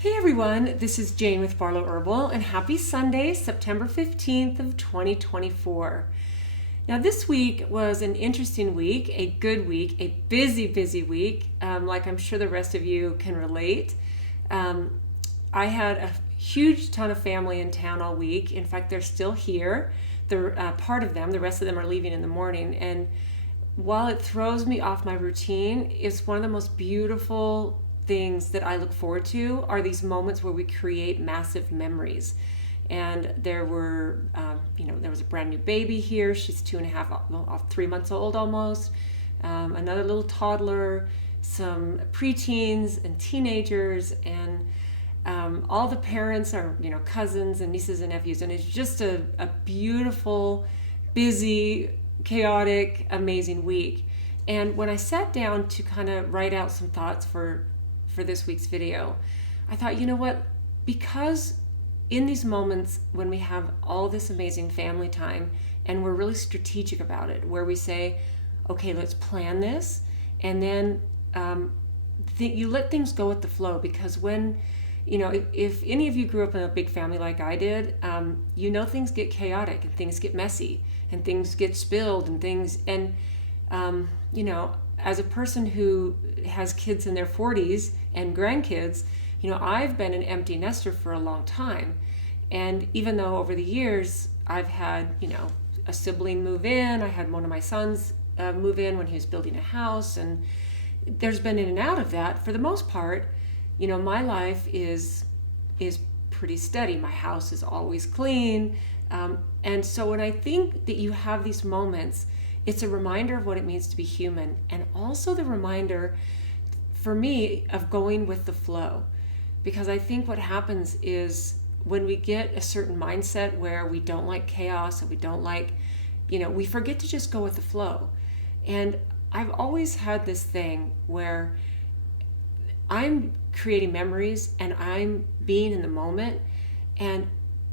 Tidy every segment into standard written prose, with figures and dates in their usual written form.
Hey everyone, this is Jane with Barlow Herbal, and happy Sunday, September 15th of 2024. Now this week was an interesting week, a good week, a busy week, like I'm sure the rest of you can relate. I had a huge ton of family in town all week. In fact, they're still here. Part of them, the rest of them are leaving in the morning, and while it throws me off my routine, it's one of the most beautiful things that I look forward to are these moments where we create massive memories. And there was a brand new baby here. She's 2.5, 3 months old almost. Another little toddler, some preteens and teenagers, and all the parents are, cousins and nieces and nephews. And it's just a beautiful, busy, chaotic, amazing week. And when I sat down to kind of write out some thoughts for this week's video, I thought, you know what? Because in these moments when we have all this amazing family time and we're really strategic about it, where we say, okay, let's plan this, and then you let things go with the flow. Because when, if any of you grew up in a big family like I did, things get chaotic and things get messy and things get spilled as a person who has kids in their 40s and grandkids, I've been an empty nester for a long time. And even though over the years I've had, a sibling move in, I had one of my sons move in when he was building a house, and there's been in and out of that. For the most part, my life is pretty steady. My house is always clean. And so when I think that you have these moments, it's a reminder of what it means to be human, and also the reminder for me of going with the flow. Because I think what happens is when we get a certain mindset where we don't like chaos and we don't like, we forget to just go with the flow. And I've always had this thing where I'm creating memories and I'm being in the moment. And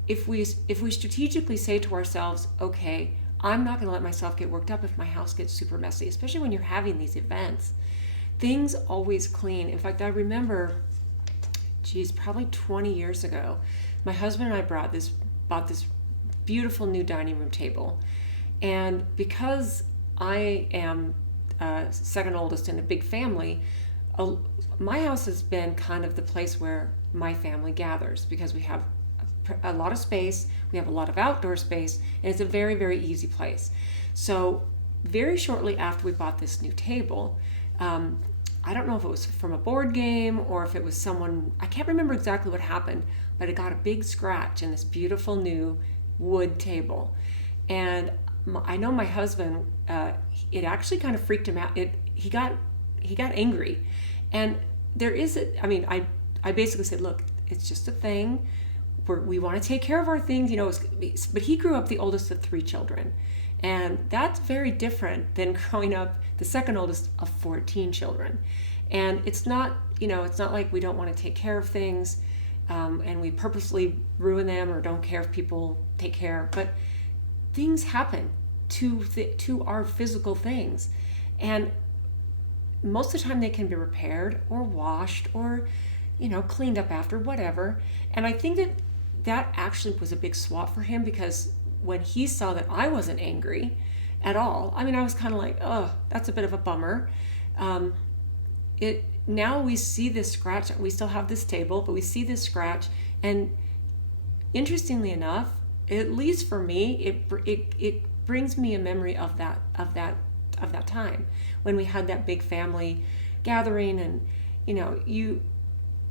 if we strategically say to ourselves, okay, I'm not going to let myself get worked up if my house gets super messy, especially when you're having these events. Things always clean. In fact, I remember, probably 20 years ago, my husband and I bought this beautiful new dining room table. And because I am second oldest in a big family, my house has been kind of the place where my family gathers, because we have a lot of space, we have a lot of outdoor space, and it's a very, very easy place. So very shortly after we bought this new table, I don't know if it was from a board game or if it was someone, I can't remember exactly what happened, but it got a big scratch in this beautiful new wood table. And I know my husband, it actually kind of freaked him out. He got angry. And I basically said, look, it's just a thing. We want to take care of our things, but he grew up the oldest of 3 children. And that's very different than growing up the second oldest of 14 children. And it's not like we don't want to take care of things, and we purposely ruin them or don't care if people take care. But things happen to our physical things. And most of the time they can be repaired or washed or, cleaned up after, whatever. And I think that actually was a big swap for him, because when he saw that I wasn't angry at all, I was kind of like, oh, that's a bit of a bummer. Now we see this scratch. We still have this table, but we see this scratch, and interestingly enough, at least for me, it brings me a memory of that time when we had that big family gathering. And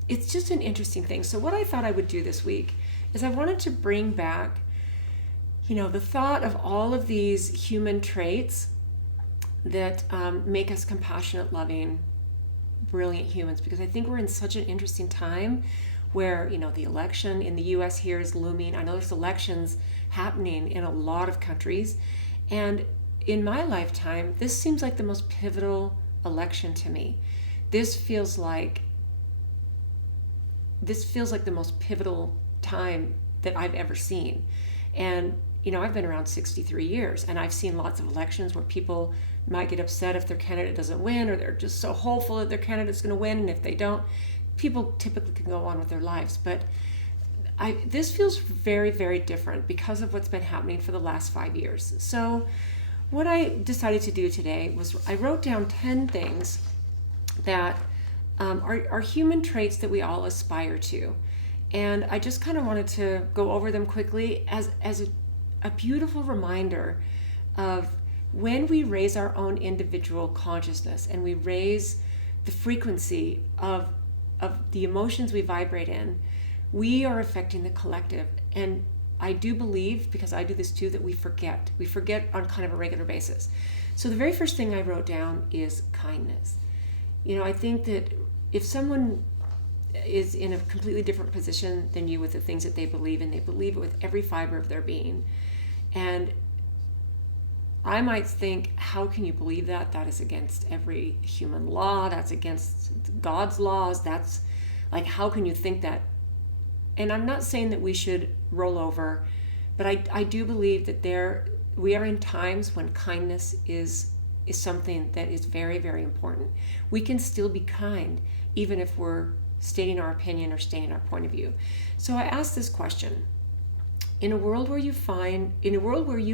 it's just an interesting thing. So what I thought I would do this week is I wanted to bring back, the thought of all of these human traits that make us compassionate, loving, brilliant humans. Because I think we're in such an interesting time where, the election in the US here is looming. I know there's elections happening in a lot of countries. And in my lifetime, this seems like the most pivotal election to me. This feels like the most pivotal time that I've ever seen. And I've been around 63 years, and I've seen lots of elections where people might get upset if their candidate doesn't win, or they're just so hopeful that their candidate's going to win, and if they don't, people typically can go on with their lives. But this feels very, very different because of what's been happening for the last 5 years. So what I decided to do today was I wrote down 10 things that are human traits that we all aspire to. And I just kind of wanted to go over them quickly as a beautiful reminder of when we raise our own individual consciousness and we raise the frequency of the emotions we vibrate in, we are affecting the collective. And I do believe, because I do this too, that we forget on kind of a regular basis. So the very first thing I wrote down is kindness. I think that if someone is in a completely different position than you with the things that they believe in, they believe it with every fiber of their being. And I might think, how can you believe that? That is against every human law. That's against God's laws. That's like, how can you think that? And I'm not saying that we should roll over, but I do believe that we are in times when kindness is something that is very, very important. We can still be kind, even if we're stating our opinion or stating our point of view. So I asked this question. In a world where you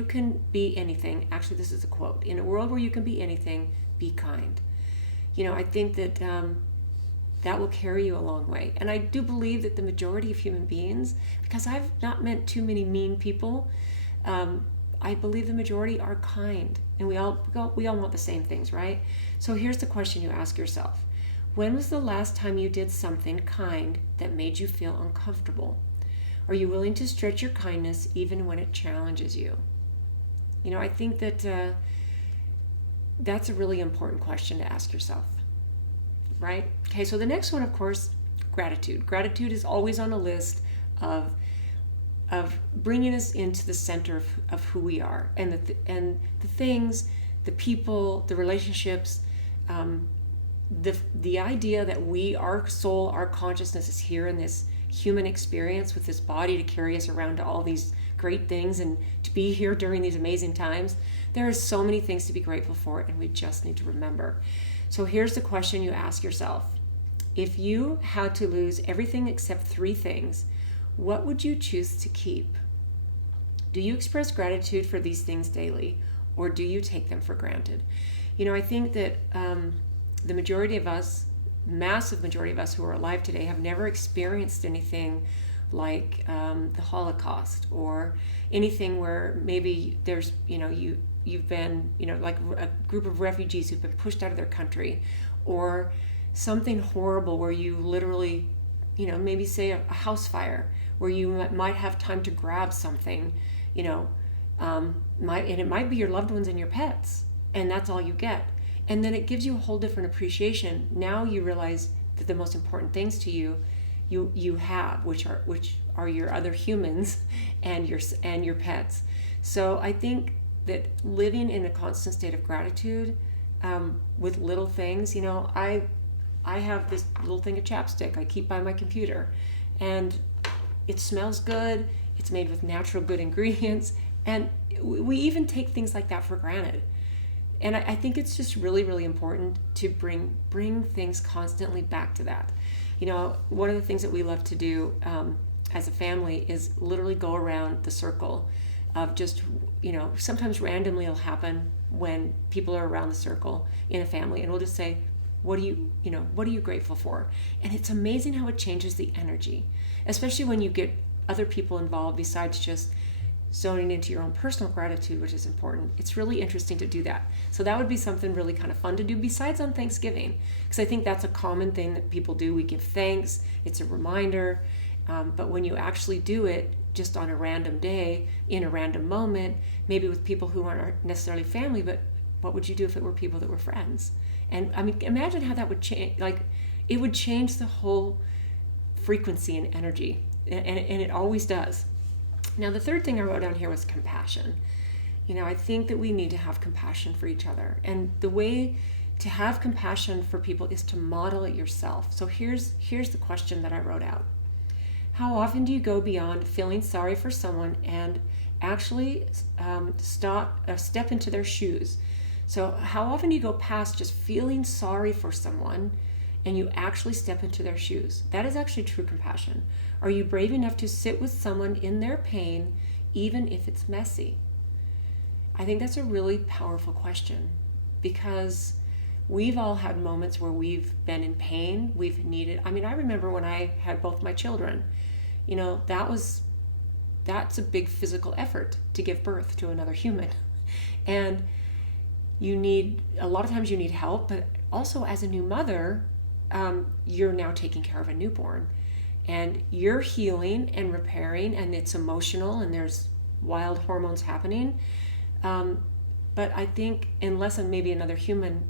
can be anything, actually this is a quote, in a world where you can be anything, be kind. I think that that will carry you a long way. And I do believe that the majority of human beings, because I've not met too many mean people, I believe the majority are kind, and we all want the same things, right? So here's the question you ask yourself. When was the last time you did something kind that made you feel uncomfortable? Are you willing to stretch your kindness even when it challenges you? I think that that's a really important question to ask yourself, right? Okay, so the next one, of course, gratitude. Gratitude is always on a list of bringing us into the center of who we are, and the things, the people, the relationships, the idea that our soul, our consciousness is here in this human experience with this body to carry us around to all these great things and to be here during these amazing times. There are so many things to be grateful for, and we just need to remember. So here's the question you ask yourself. If you had to lose everything except 3 things, what would you choose to keep? Do you express gratitude for these things daily, or do you take them for granted? I think that the majority of us, massive majority of us who are alive today, have never experienced anything like the Holocaust, or anything where maybe there's, you've been, like a group of refugees who've been pushed out of their country, or something horrible where you literally, maybe say a house fire where you might have time to grab something, and it might be your loved ones and your pets, and that's all you get. And then it gives you a whole different appreciation. Now you realize that the most important things to you have, which are your other humans and your pets. So I think that living in a constant state of gratitude, with little things, I have this little thing of chapstick I keep by my computer, and it smells good. It's made with natural good ingredients, and we even take things like that for granted. And I think it's just really, really important to bring things constantly back to that. One of the things that we love to do as a family is literally go around the circle of just, sometimes randomly it'll happen when people are around the circle in a family, and we'll just say, what are you grateful for? And it's amazing how it changes the energy, especially when you get other people involved besides just zoning into your own personal gratitude, which is important. It's really interesting to do that. So that would be something really kind of fun to do besides on Thanksgiving, because I think that's a common thing that people do. We give thanks. It's a reminder. But when you actually do it just on a random day, in a random moment, maybe with people who aren't necessarily family, but what would you do if it were people that were friends? And I mean, imagine how that would change. Like, it would change the whole frequency and energy, and it always does. Now, the third thing I wrote down here was compassion. I think that we need to have compassion for each other. And the way to have compassion for people is to model it yourself. So here's the question that I wrote out. How often do you go beyond feeling sorry for someone and actually step into their shoes? So how often do you go past just feeling sorry for someone and you actually step into their shoes. That is actually true compassion. Are you brave enough to sit with someone in their pain, even if it's messy? I think that's a really powerful question, because we've all had moments where we've been in pain, I remember when I had both my children, that's a big physical effort to give birth to another human. And a lot of times you need help, but also as a new mother, you're now taking care of a newborn, and you're healing and repairing, and it's emotional, and there's wild hormones happening. But I think unless maybe another human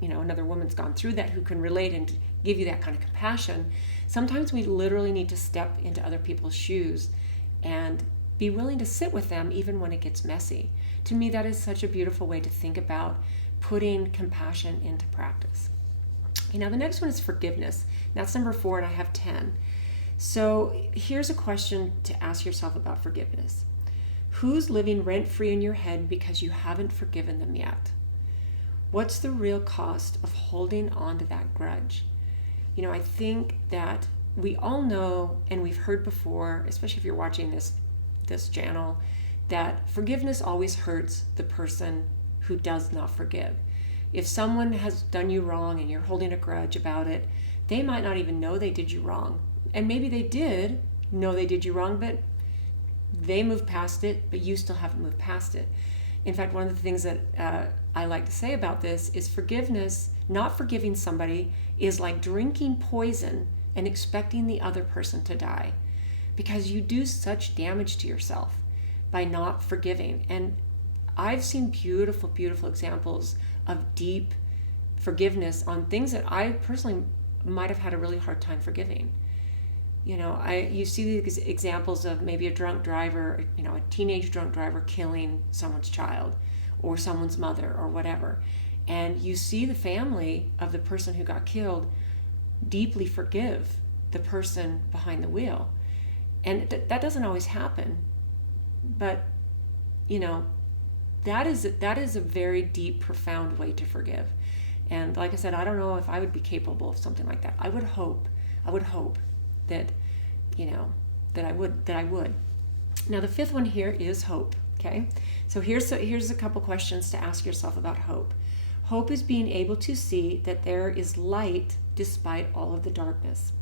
another woman's gone through that who can relate and give you that kind of compassion, sometimes we literally need to step into other people's shoes and be willing to sit with them even when it gets messy. To me, that is such a beautiful way to think about putting compassion into practice. Okay, now the next one is forgiveness. That's number 4, and I have 10. So here's a question to ask yourself about forgiveness. Who's living rent-free in your head because you haven't forgiven them yet? What's the real cost of holding on to that grudge? I think that we all know, and we've heard before, especially if you're watching this channel, that forgiveness always hurts the person who does not forgive. If someone has done you wrong and you're holding a grudge about it, they might not even know they did you wrong. And maybe they did know they did you wrong, but they moved past it, but you still haven't moved past it. In fact, one of the things that I like to say about this is forgiveness, not forgiving somebody, is like drinking poison and expecting the other person to die, because you do such damage to yourself by not forgiving. And I've seen beautiful, beautiful examples of deep forgiveness on things that I personally might have had a really hard time forgiving. You see these examples of maybe a drunk driver, a teenage drunk driver killing someone's child or someone's mother or whatever. And you see the family of the person who got killed deeply forgive the person behind the wheel. And that doesn't always happen. But, that is a very deep, profound way to forgive. And like I said, I don't know if I would be capable of something like that. I would hope that I would. Now the 5th one here is hope. Okay, so here's a couple questions to ask yourself about hope. Hope is being able to see that there is light despite all of the darkness.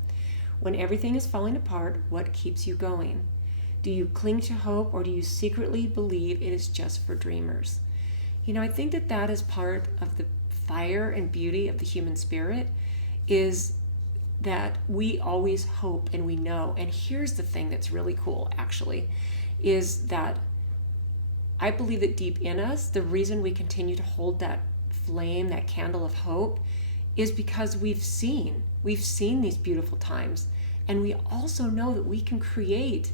When everything is falling apart, what keeps you going? Do you cling to hope, or do you secretly believe it is just for dreamers? I think that is part of the fire and beauty of the human spirit, is that we always hope and we know. And here's the thing that's really cool, actually, is that I believe that deep in us, the reason we continue to hold that flame, that candle of hope, is because we've seen these beautiful times. And we also know that we can create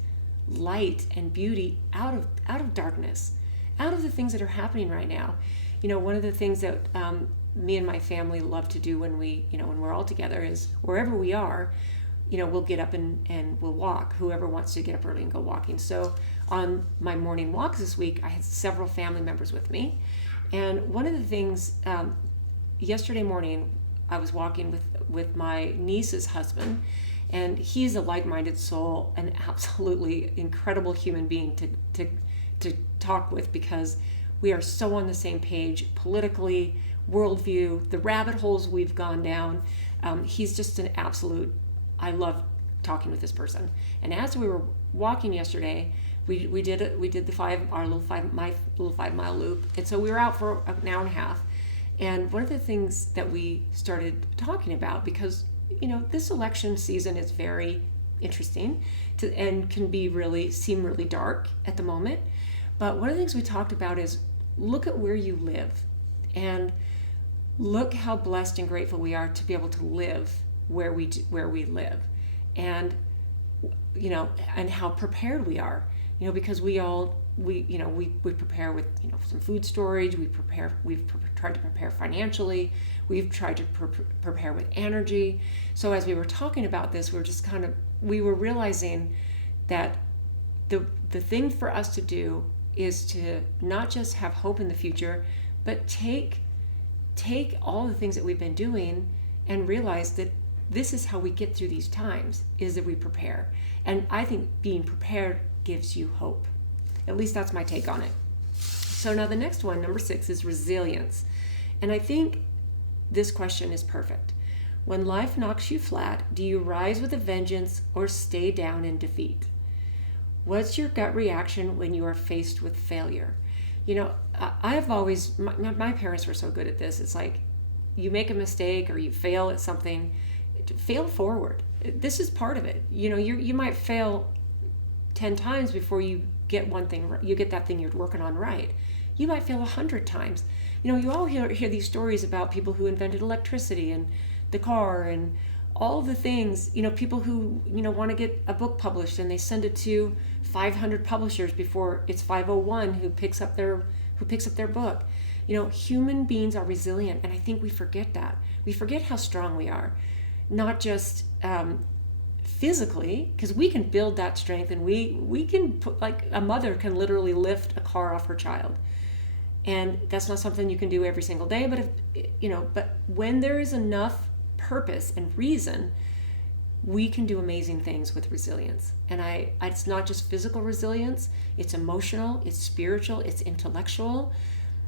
light and beauty out of darkness, out of the things that are happening right now. One of the things that me and my family love to do when we're all together is wherever we are, we'll get up and we'll walk, whoever wants to get up early and go walking. So on my morning walks this week, I had several family members with me. And one of the things, yesterday morning, I was walking with my niece's husband, and he's a like-minded soul, an absolutely incredible human being to talk with, because we are so on the same page politically, worldview, the rabbit holes we've gone down. He's just an absolute, I love talking with this person. And as we were walking yesterday, we did my little 5-mile loop. And so we were out for an hour and a half. And one of the things that we started talking about, because this election season is very interesting and can seem really dark at the moment. But one of the things we talked about is look at where you live, and look how blessed and grateful we are to be able to live where we live, and and how prepared we are, because we prepare with some food storage, we've tried to prepare financially, we've tried to prepare with energy. So as we were talking about this, we were realizing that the thing for us to do is to not just have hope in the future, but take all the things that we've been doing and realize that this is how we get through these times, is that we prepare. And I think being prepared gives you hope. At least that's my take on it. So now the next one, number 6, is resilience. And I think this question is perfect. When life knocks you flat, do you rise with a vengeance or stay down in defeat? What's your gut reaction when you are faced with failure? You know, I've always, my parents were so good at this. It's like, you make a mistake or you fail at something, fail forward. This is part of it. You know, you might fail 10 times before you get one thing, you get that thing you're working on right. You might fail 100 times. You know, you all hear these stories about people who invented electricity and the car and all the things, you know, people who, you know, want to get a book published and they send it to 500 publishers before it's 501 who picks up their book. You know, human beings are resilient, and I think we forget that. We forget how strong we are, not just physically, because we can build that strength, and we can put, like a mother can literally lift a car off her child, and that's not something you can do every single day. But but when there is enough purpose and reason, we can do amazing things with resilience. And it's not just physical resilience, it's emotional, it's spiritual, it's intellectual.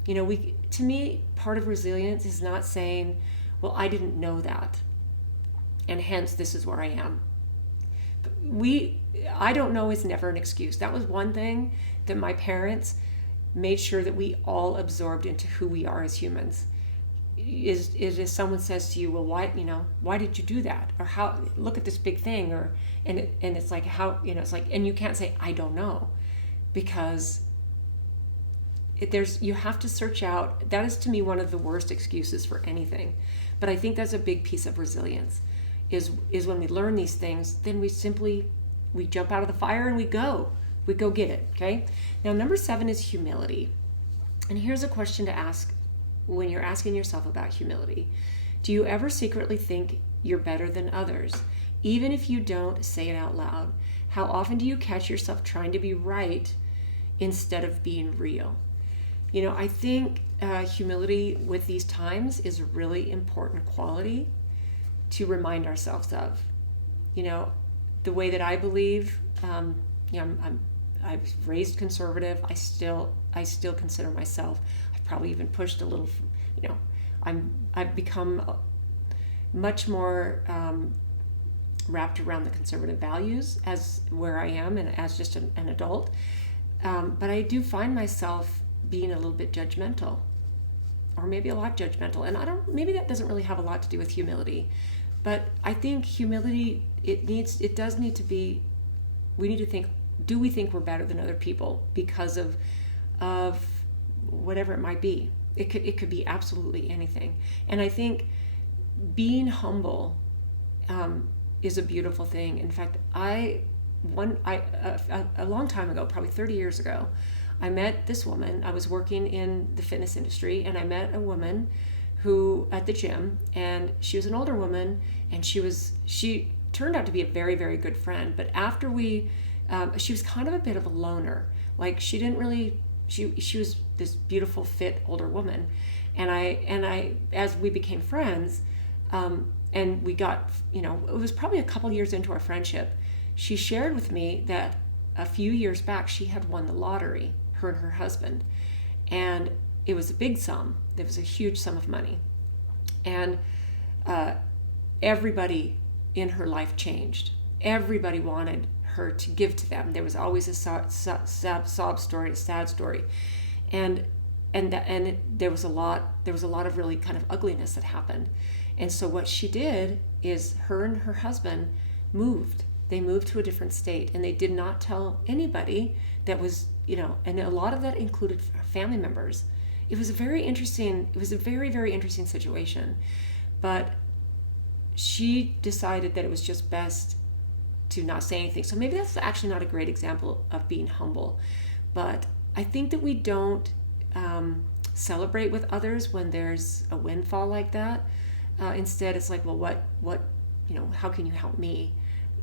You know, to me, part of resilience is not saying, well, I didn't know that, and hence this is where I am. I don't know is never an excuse. That was one thing that my parents made sure that we all absorbed into who we are as humans. Is if someone says to you, well, why did you do that? Or how, look at this big thing, and it's like, how, it's like, and you can't say, I don't know, because you have to search out. That is, to me, one of the worst excuses for anything. But I think that's a big piece of resilience, is when we learn these things, then we jump out of the fire and we go get it. Okay. Now, number 7 is humility. And here's a question to ask when you're asking yourself about humility. Do you ever secretly think you're better than others? Even if you don't say it out loud, how often do you catch yourself trying to be right instead of being real? You know, I think humility with these times is a really important quality to remind ourselves of. You know, the way that I believe, I was raised conservative. I still consider myself. I've probably even pushed a little. I've become much more wrapped around the conservative values as where I am and as just an adult. But I do find myself being a little bit judgmental, or maybe a lot judgmental. And maybe that doesn't really have a lot to do with humility, but I think humility, it does need to be, we need to think, do we think we're better than other people because of whatever it might be? It could be absolutely anything. And I think being humble is a beautiful thing. In fact, a long time ago, probably 30 years ago, I met this woman. I was working in the fitness industry, and I met a woman who at the gym, and she was an older woman, and she turned out to be a very, very good friend. But after she was kind of a bit of a loner. Like, she didn't really, she was this beautiful, fit, older woman. And I as we became friends, and we got, it was probably a couple years into our friendship, she shared with me that a few years back she had won the lottery, her and her husband. And it was a big sum. It was a huge sum of money. And everybody in her life changed. Everybody wanted her to give to them. There was always a sob story, a sad story, and there was a lot of really kind of ugliness that happened. And so what she did is, her and her husband moved. They moved to a different state, and they did not tell anybody. That was, and a lot of that included family members. It was a very, very interesting situation. But she decided that it was just best to not say anything. So maybe that's actually not a great example of being humble. But I think that we don't celebrate with others when there's a windfall like that. Instead, it's like, well, what, how can you help me?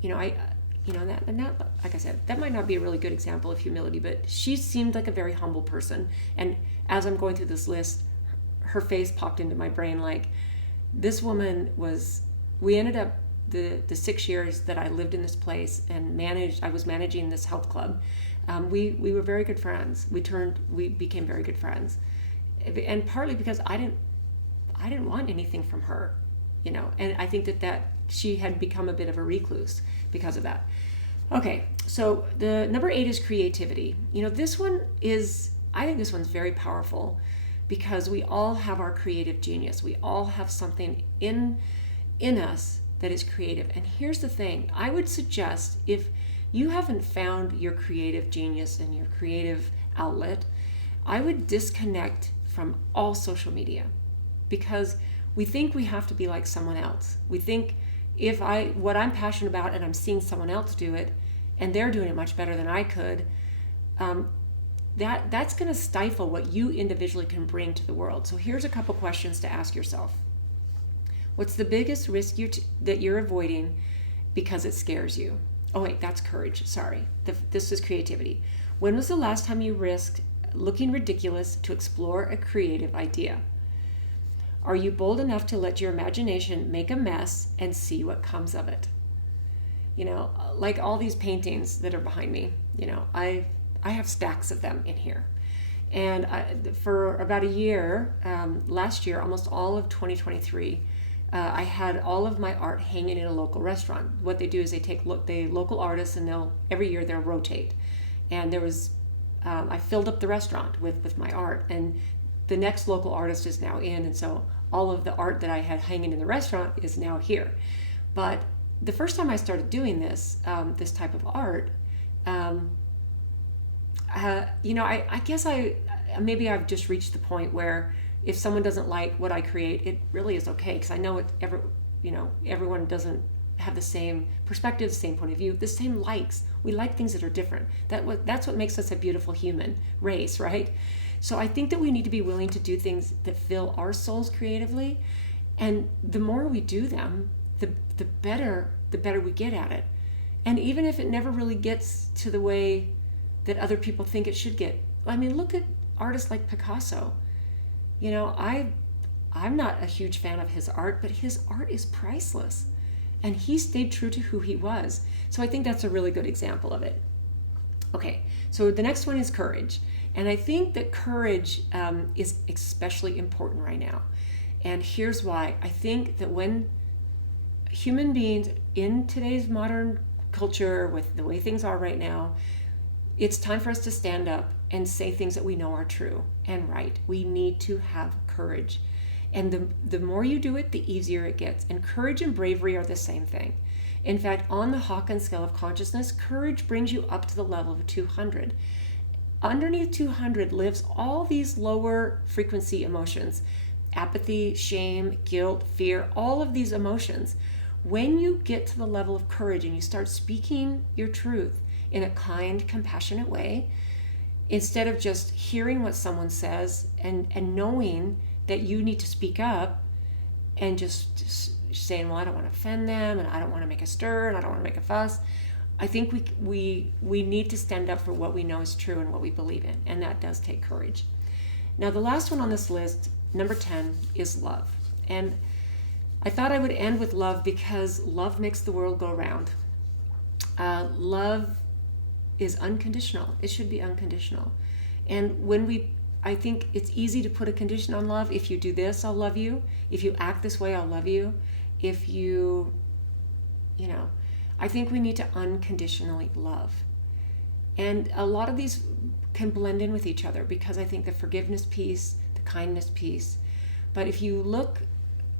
That, like I said, that might not be a really good example of humility, but she seemed like a very humble person. And as I'm going through this list, her face popped into my brain, like, this woman was, we ended up, the 6 years that I lived in this place and I was managing this health club. We were very good friends. We became very good friends, and partly because I didn't want anything from her, and I think that she had become a bit of a recluse because of that. Okay, so the number 8 is creativity. This one is, I think this one's very powerful because we all have our creative genius. We all have something in us that is creative. And here's the thing, I would suggest, if you haven't found your creative genius and your creative outlet, I would disconnect from all social media, because we think we have to be like someone else. We think what I'm passionate about and I'm seeing someone else do it and they're doing it much better than I could, that's going to stifle what you individually can bring to the world. So here's a couple questions to ask yourself. What's the biggest risk that you're avoiding because it scares you? Oh wait, that's courage, sorry. This is creativity. When was the last time you risked looking ridiculous to explore a creative idea? Are you bold enough to let your imagination make a mess and see what comes of it? Like all these paintings that are behind me, I have stacks of them in here. And for about a year, last year, almost all of 2023, I had all of my art hanging in a local restaurant. What they do is they take the local artists, and every year they'll rotate. And I filled up the restaurant with my art, and the next local artist is now in, and so all of the art that I had hanging in the restaurant is now here. But the first time I started doing this type of art, I guess maybe I've just reached the point where if someone doesn't like what I create, it really is okay, because I know everyone doesn't have the same perspective, the same point of view, the same likes. We like things that are different. That's what makes us a beautiful human race, right? So I think that we need to be willing to do things that fill our souls creatively, and the more we do them, the better we get at it. And even if it never really gets to the way that other people think it should get, look at artists like Picasso. I'm not a huge fan of his art, but his art is priceless, and he stayed true to who he was. So I think that's a really good example of it. Okay, so the next one is courage. And I think that courage is especially important right now. And here's why. I think that when human beings in today's modern culture, with the way things are right now, it's time for us to stand up and say things that we know are true and right. We need to have courage. And the more you do it, the easier it gets. And courage and bravery are the same thing. In fact, on the Hawkins scale of consciousness, courage brings you up to the level of 200. Underneath 200 lives all these lower frequency emotions: apathy, shame, guilt, fear, all of these emotions. When you get to the level of courage and you start speaking your truth in a kind, compassionate way, instead of just hearing what someone says and knowing that you need to speak up and just saying, well, I don't want to offend them, and I don't want to make a stir, and I don't want to make a fuss. I think we need to stand up for what we know is true and what we believe in, and that does take courage. Now, the last one on this list, number 10, is love. And I thought I would end with love because love makes the world go round. Love is unconditional. It should be unconditional. And I think it's easy to put a condition on love. If you do this, I'll love you. If you act this way, I'll love you. If I think we need to unconditionally love. And a lot of these can blend in with each other, because I think the forgiveness piece, the kindness piece. But if you look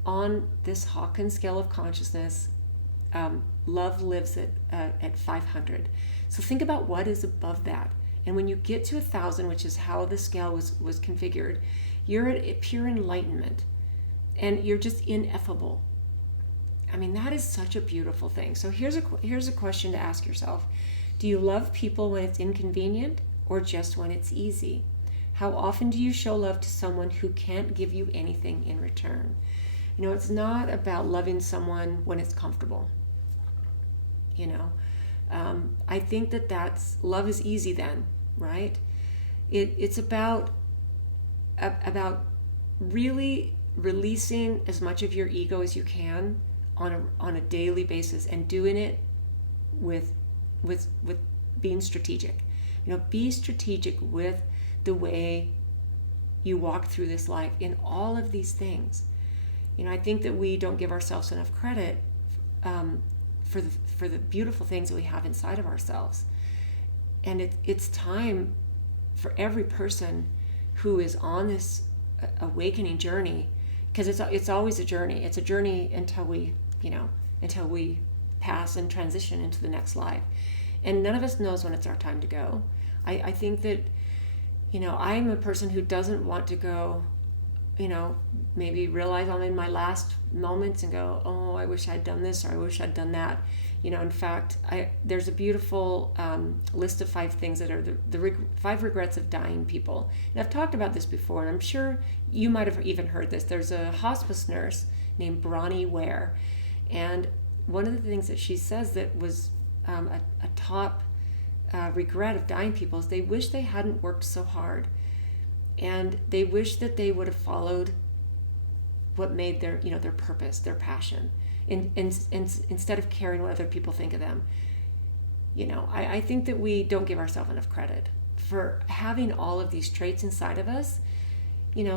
on this Hawkins scale of consciousness, love lives at 500. So think about what is above that. And when you get to 1,000, which is how the scale was configured, you're at pure enlightenment, and you're just ineffable. That is such a beautiful thing. So here's a question to ask yourself. Do you love people when it's inconvenient, or just when it's easy? How often do you show love to someone who can't give you anything in return? It's not about loving someone when it's comfortable. I think that's love is easy then, right? It's about really releasing as much of your ego as you can on a daily basis, and doing it with being strategic. Be strategic with the way you walk through this life in all of these things. I think that we don't give ourselves enough credit for the beautiful things that we have inside of ourselves. And it's time for every person who is on this awakening journey, because it's always a journey. It's a journey until we pass and transition into the next life. And none of us knows when it's our time to go. I think that, I'm a person who doesn't want to go, maybe realize I'm in my last moments and go, oh, I wish I'd done this, or I wish I'd done that. In fact, there's a beautiful list of 5 things that are the 5 regrets of dying people. And I've talked about this before, and I'm sure you might have even heard this. There's a hospice nurse named Bronnie Ware, and one of the things that she says that was a top regret of dying people is they wish they hadn't worked so hard, and they wish that they would have followed what made their purpose, their passion, instead of caring what other people think of them. I think that we don't give ourselves enough credit for having all of these traits inside of us.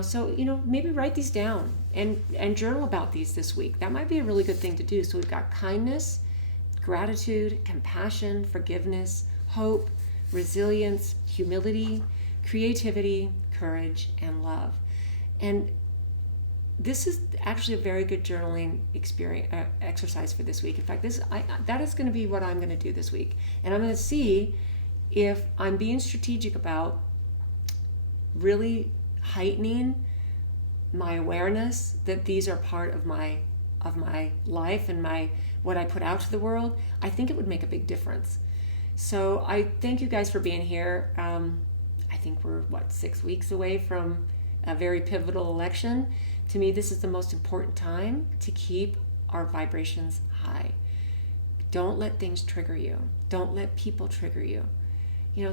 So maybe write these down and journal about these this week. That might be a really good thing to do. So we've got kindness, gratitude, compassion, forgiveness, hope, resilience, humility, creativity, courage, and love. And this is actually a very good journaling exercise for this week. In fact, that is going to be what I'm going to do this week. And I'm going to see if I'm being strategic about really heightening my awareness that these are part of my life and what I put out to the world. I think it would make a big difference. So I thank you guys for being here. I think we're 6 weeks away from a very pivotal election. To me, this is the most important time to keep our vibrations high. Don't let things trigger you. Don't let people trigger you.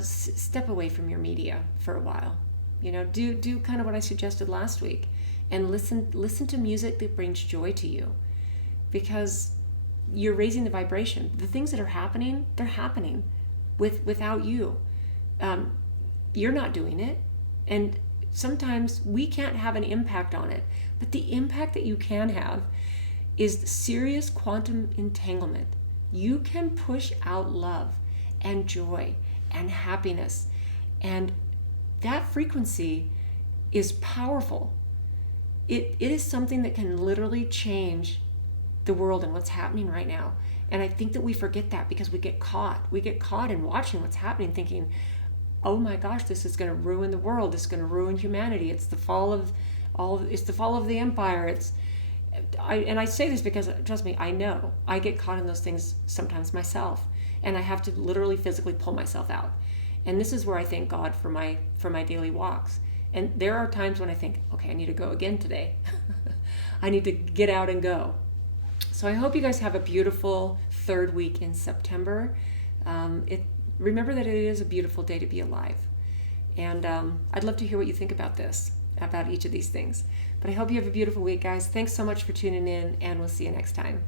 Step away from your media for a while. Do kind of what I suggested last week, and listen to music that brings joy to you, because you're raising the vibration. The things that are happening, they're happening without you. You're not doing it, and sometimes we can't have an impact on it, but the impact that you can have is serious quantum entanglement. You can push out love and joy and happiness, and that frequency is powerful. It is something that can literally change the world and what's happening right now. And I think that we forget that because we get caught in watching what's happening, thinking, oh my gosh, this is going to ruin the world. This is going to ruin humanity. It's the fall of the empire. And I say this because, trust me, I know I get caught in those things sometimes myself, and I have to literally physically pull myself out. And this is where I thank God for my daily walks. And there are times when I think, okay, I need to go again today. I need to get out and go. So I hope you guys have a beautiful 3rd week in September. Remember that it is a beautiful day to be alive. And I'd love to hear what you think about each of these things. But I hope you have a beautiful week, guys. Thanks so much for tuning in, and we'll see you next time.